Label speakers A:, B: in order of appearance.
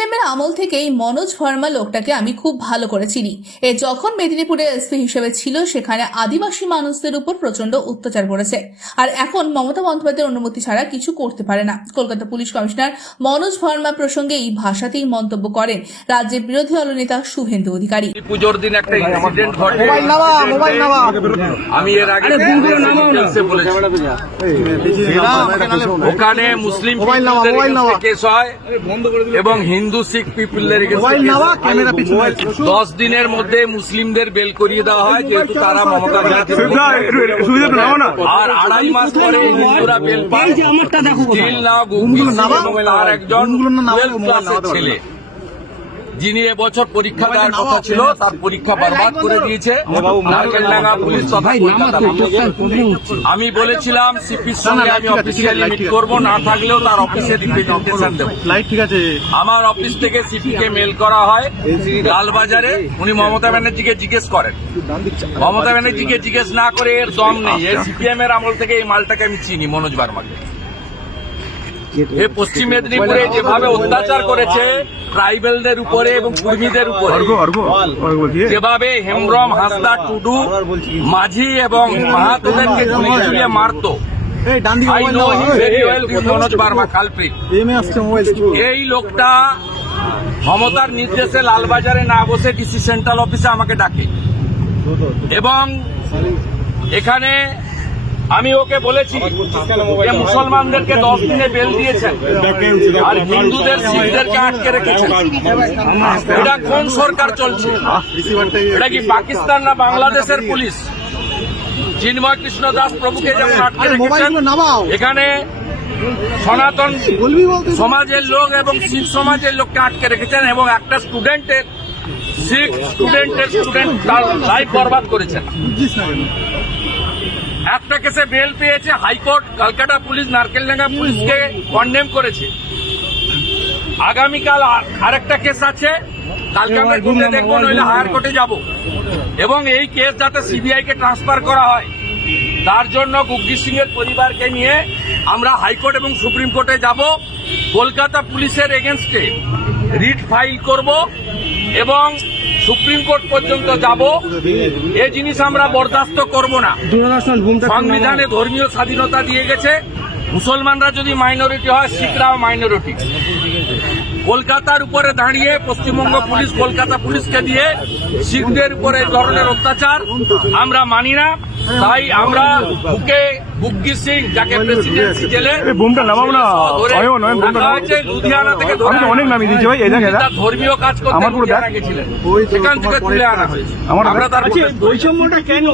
A: CPM এর আমল থেকেই মনোজ ভার্মা লোকটাকে আমি খুব ভালো করে চিনি। এ যখন মেদিনীপুরে এসপি হিসেবে ছিল সেখানে আদিবাসী মানুষদের উপর প্রচণ্ড অত্যাচার করেছে। আর এখন মমতা বন্দ্যোপাধ্যায়ের অনুমতি ছাড়া কিছু করতে পারে না। কলকাতা পুলিশ কমিশনার মনোজ ভার্মা প্রসঙ্গে এই ভাষাতেই মন্তব্য করেন রাজ্যের বিরোধী দলনেতা শুভেন্দু অধিকারী।
B: পুজোর দিন একটা ইনসিডেন্ট ঘটে। আমি এর আগে বলেছি। ওখানে মুসলিম। কেস হয় এবং হিন্দু শিখ পিপুলদের দশ দিনের মধ্যে মুসলিমদের বেল করিয়ে দেওয়া হয় যেহেতু তারা মমতা ব্যানার্জি আর আড়াই মাস পরে হিন্দুরা বেল পায়। স্টিল সিং এবং তার একজন ছেলে। যিনি এবছর পরীক্ষা দেওয়ার কথা ছিল তার পরীক্ষা বরবাদ করে দিয়েছে। নারকেলডাঙ্গা পুলিশ তথা। আমি বলেছিলাম সিপির সঙ্গে আমি অফিসিয়ালি মিট করব না থাকলেও তার অফিসে রিপ্রেজেন্টেশন দেবো।
C: ঠিক আছে।
B: আমার অফিস থেকে সিপি কে মেল করা হয় লালবাজারে। উনি মমতা ব্যানার্জিকে জিজ্ঞেস করেন। মমতা ব্যানার্জিকে জিজ্ঞেস না করে এর দম নেই। এর সিপিএম এর আমল থেকে এই মালটাকে আমি চিনি মনোজ বার্মাকে। এ পশ্চিম মেদিনীপুরে যেভাবে অত্যাচার করেছে ট্রাইবেলদের উপরে এবং কুর্মীদের উপরে। যেভাবে হেমব্রম হাসদা টুডু মাঝি এবং মাহাতোদেরকে ঝুলিয়ে ঝুলিয়ে মারতো।
C: এই
B: লোকটা ক্ষমতার নির্দেশে লালবাজারে না বসে ডিসি সেন্ট্রাল অফিসে আমাকে ডাকে। এবং এখানে আমি ওকে বলেছি যে মুসলমানদেরকে দশ দিনে বেল দিয়েছেন আর হিন্দুদের শিখদেরকে আটকে রেখেছেন। এটা কোন সরকার চলছে? এটা কি পাকিস্তান না বাংলাদেশের পুলিশ? চিন্ময় কৃষ্ণ দাস প্রভুকে যেমন আটকে রেখেছেন এখানে সনাতন সমাজের লোক এবং শিখ সমাজের লোককে আটকে রেখেছেন এবং একটা স্টুডেন্টের শিখ স্টুডেন্টের স্টুডেন্ট তার লাইফ বরবাদ করেছেন। একটা কেসে বেল পেয়েছে হাইকোর্ট কলকাতা পুলিশ নারকেলডাঙ্গা পুলিশকে কন্ডেম করেছে। আগামীকাল আর- আরেকটা কেস আছে কালকে আমরা দেখব নইলে হায়ার কোর্টে যাব। এবং এই কেস যাতে সিবিআই কে ট্রান্সফার করা হয় তার জন্য গুগ্গি সিং এর পরিবারকে নিয়ে আমরা হাইকোর্ট এবং সুপ্রিম কোর্টে যাব। কলকাতা পুলিশের এগেনস্টে রিট ফাইল করব এবং সুপ্রিম কোর্ট পর্যন্ত যাব এ জিনিস আমরা বরদাস্ত করব না। সংবিধানে ধর্মীয় স্বাধীনতা দিয়ে গেছে। মুসলমানরা যদি মাইনরিটি হয় শিখরাও মাইনরিটি কলকাতার উপরে দাঁড়িয়ে পশ্চিমবঙ্গ পুলিশ কলকাতা পুলিশকে দিয়ে শিখদের উপরে ধরনের অত্যাচার আমরা মানি না। তাই আমরা বুকে বুগ্গি সিং যাকে প্রেসিডেন্সি জেলে
D: এই বুমটা নামাবো না। অয়ন, অয়ন, বুমটা
B: লুধিয়ানা থেকে ধরে।
D: আমি অনেক নামি দিয়েছি ভাই, এই দেখ,
B: ধর্মীয় কাজ করতে
D: আমার পুরো দেখ।
C: ওই
B: সেখান থেকে তুলে আনা হয়েছে। আমরা তার
D: আচ্ছা,
B: বৈষম্যটা কেন